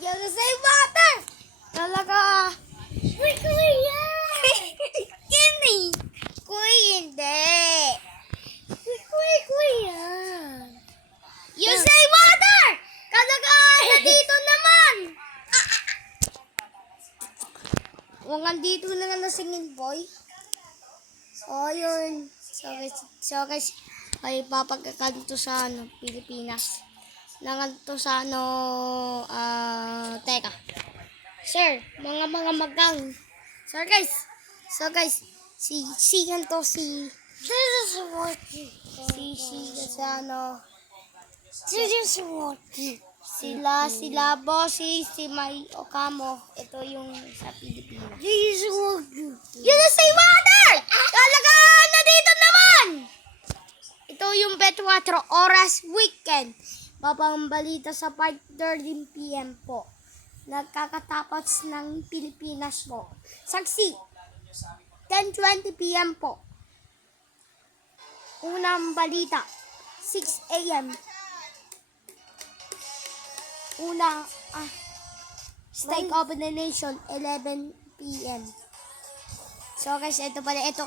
USA water! Talaga. Uy, kuya! Kini! Kuya, hindi. Kuya. USA water! Talaga, nandito naman! Huwag nandito na nga na singing boy. So, yun. So guys, ay papagkakanto sa Pilipinas. Nanganto sa teka. Sir, mga magang. So guys, si ganto si this is working. Si sa this is working. Sila Bossy, si May Okamo. Ito yung sa Pilipinas. This is working. Yun na say water! Talaga, nandito naman! Ito yung Bet4 Oras Weekend. Babang-balita sa 5:13 PM po. Nagkakatapos ng Pilipinas po. Saksi, 10:20 PM po. Unang balita, 6 AM. State of the Nation, 11 PM. So guys, ito pala, ito.